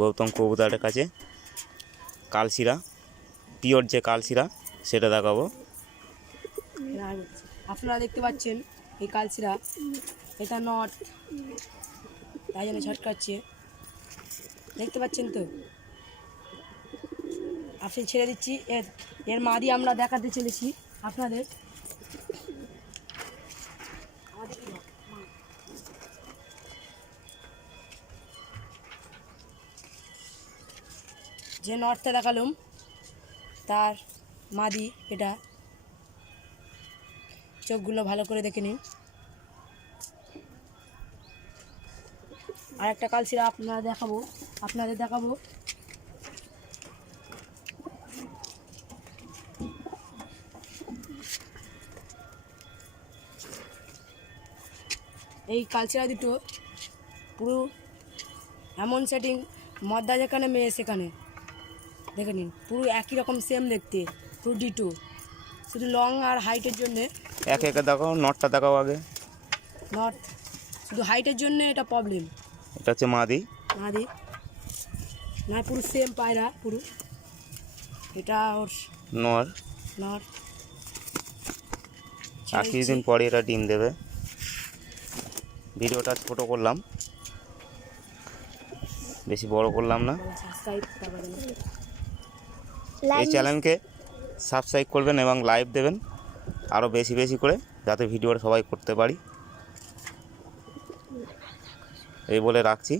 গৌতম কবুতরের কাছে কালশিরা, পিওর যে কালশিরা সেটা দেখাবো। আপনারা দেখতে পাচ্ছেন এই কালশিরা, এটা নট, তাই জন্য ছটকাচ্ছে, দেখতে পাচ্ছেন তো। আপনি ছেড়ে দিচ্ছি, এর মাদি আমরা দেখাতে চলেছি আপনাদের। যে নটটা দেখালাম তার মাদি এটা, চোখগুলো ভালো করে দেখে নিন। আর একটা কালশিরা আপনাদের দেখাবো। এই কালশিরা দুটো পুরো এমন সেটিং, মদ্দা যেখানে মেয়ে সেখানে, দেখে নিন পুরো একই রকম সেম দেখতে, পুরো ডিটো, শুধু লং আর হাইটের জন্যে। একে দেখাও, নটটা দেখাও আগে। নট শুধু হাইটের জন্য এটা প্রবলেম। এটা হচ্ছে মাদি, না পুরো সেম পায়রা পুরো। এটা ওর নর। 80 দিন পরে এটা ডিম দেবে। ভিডিওটা ছোট করলাম, বেশি বড় করলাম না। এই চ্যানেলকে সাবস্ক্রাইব করবেন এবং লাইভ দেবেন আরও বেশি বেশি করে, যাতে ভিডিওটা সবাই করতে পারি। এই বলে রাখছি।